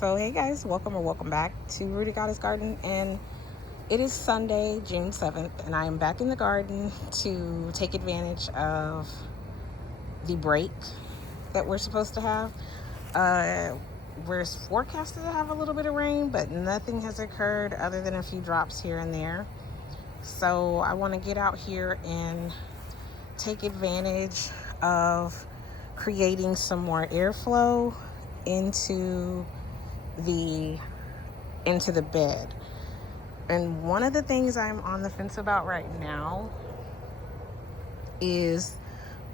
So hey guys, welcome back to Rudy Goddess Garden, and it is Sunday, June 7th, and I am back in the garden to take advantage of the break that we're supposed to have. We're forecasted to have a little bit of rain, but nothing has occurred other than a few drops here and there. So I want to get out here and take advantage of creating some more airflow into the bed. And one of the things I'm on the fence about right now is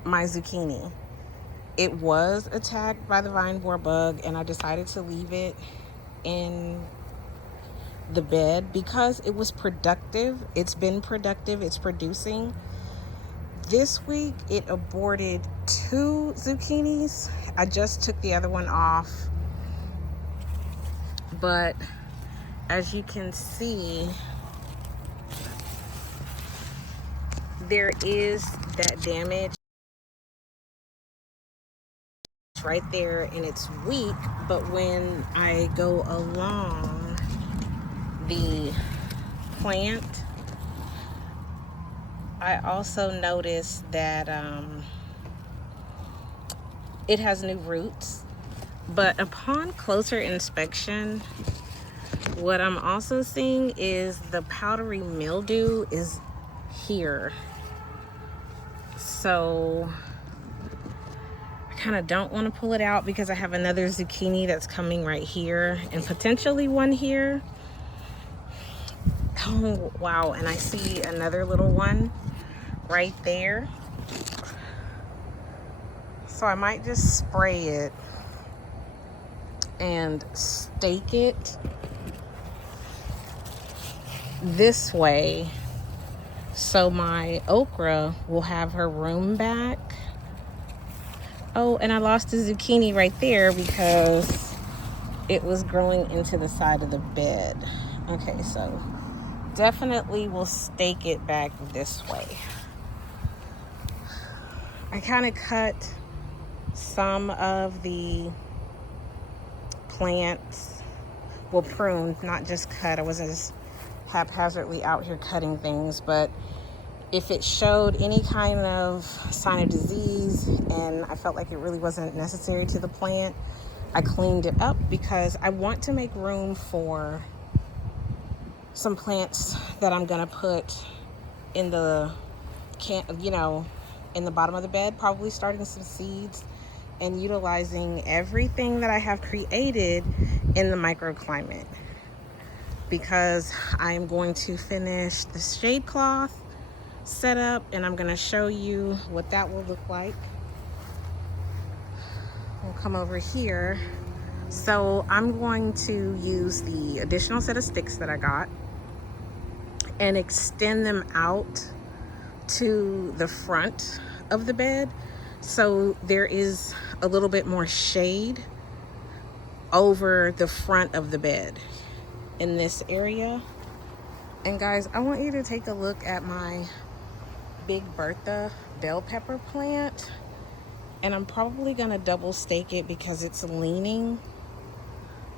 my zucchini. It was attacked by the vine borer bug, and I decided to leave it in the bed because it was productive. It's been productive. It's producing. This week it aborted 2 zucchinis. I just took the other one off, but as you can see, there is that damage right there, and it's weak. But when I go along the plant, I also noticed that it has new roots. But upon closer inspection, what I'm also seeing is the powdery mildew is here. So I kind of don't want to pull it out because I have another zucchini that's coming right here and potentially one here. Oh wow, and I see another little one right there. So I might just spray it and stake it this way so my okra will have her room back. Oh, and I lost a zucchini right there because it was growing into the side of the bed. Okay, so definitely will stake it back this way. I kind of cut some of the plants, well, pruned, not just cut. I wasn't just haphazardly out here cutting things, but if it showed any kind of sign of disease and I felt like it really wasn't necessary to the plant, I cleaned it up because I want to make room for some plants that I'm gonna put in the in the bottom of the bed, probably starting some seeds and utilizing everything that I have created in the microclimate, because I'm going to finish the shade cloth setup and I'm going to show you what that will look like. We'll come over here. So I'm going to use the additional set of sticks that I got and extend them out to the front of the bed, so there is a little bit more shade over the front of the bed in this area. And guys, I want you to take a look at my Big Bertha bell pepper plant, and I'm probably gonna double stake it because it's leaning,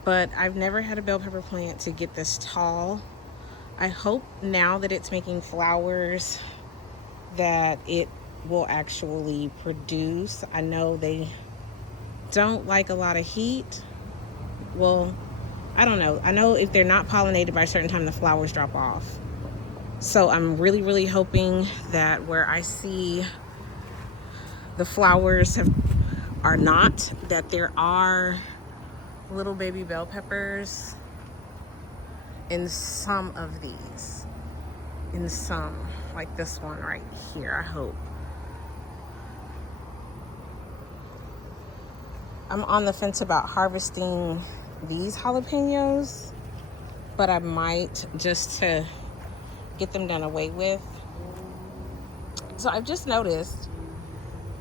but I've never had a bell pepper plant to get this tall. I hope now that it's making flowers that it will actually produce. I know they don't like a lot of heat. Well, I don't know. I know if they're not pollinated by a certain time, the flowers drop off. So I'm really hoping that where I see the flowers are not, that there are little baby bell peppers in some of these. In some, like this one right here, I hope. I'm on the fence about harvesting these jalapenos, but I might, just to get them done away with. So I've just noticed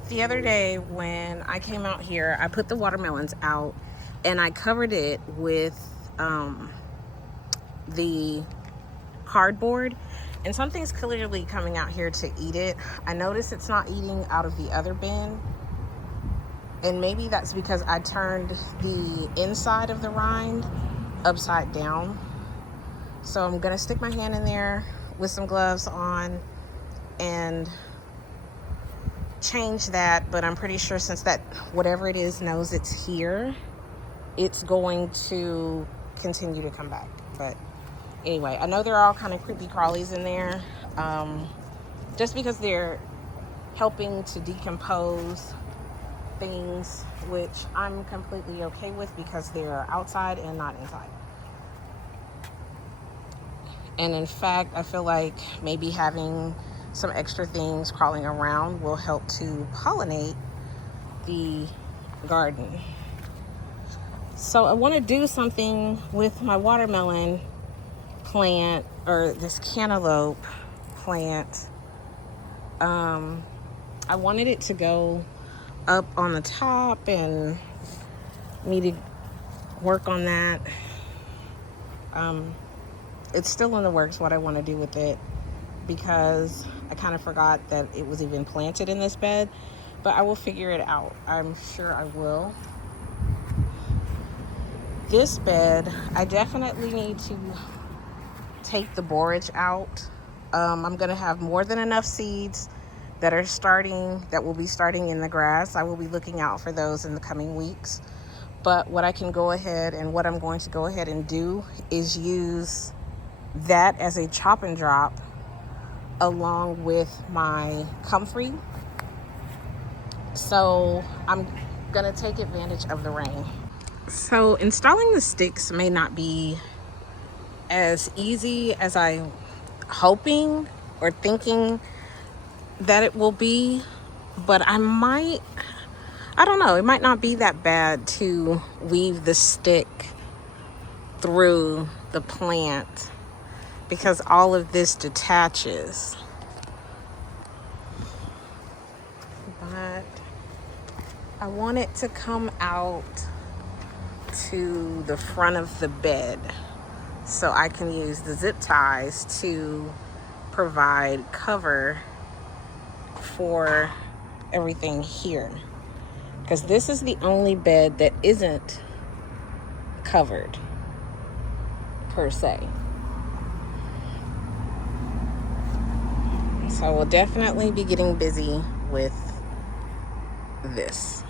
the other day when I came out here, I put the watermelons out and I covered it with the cardboard, and something's clearly coming out here to eat it. I noticed it's not eating out of the other bin. And maybe that's because I turned the inside of the rind upside down. So I'm gonna stick my hand in there with some gloves on and change that. But I'm pretty sure since that whatever it is knows it's here, it's going to continue to come back. But anyway, I know they're all kind of creepy crawlies in there, just because they're helping to decompose things, which I'm completely okay with because they're outside and not inside. And in fact, I feel like maybe having some extra things crawling around will help to pollinate the garden. So I want to do something with my watermelon plant, or this cantaloupe plant. I wanted it to go up on the top and me to work on that. It's still in the works what I want to do with it, because I kind of forgot that it was even planted in this bed, but I will figure it out. I'm sure I will. This bed, I definitely need to take the borage out. I'm going to have more than enough seeds that will be starting in the grass. I will be looking out for those in the coming weeks. But what I'm going to go ahead and do is use that as a chop and drop along with my comfrey. So I'm gonna take advantage of the rain. So installing the sticks may not be as easy as I'm hoping or thinking that it will be, but I don't know, it might not be that bad to weave the stick through the plant because all of this detaches. But I want it to come out to the front of the bed so I can use the zip ties to provide cover for everything here, because this is the only bed that isn't covered per se. So we'll definitely be getting busy with this.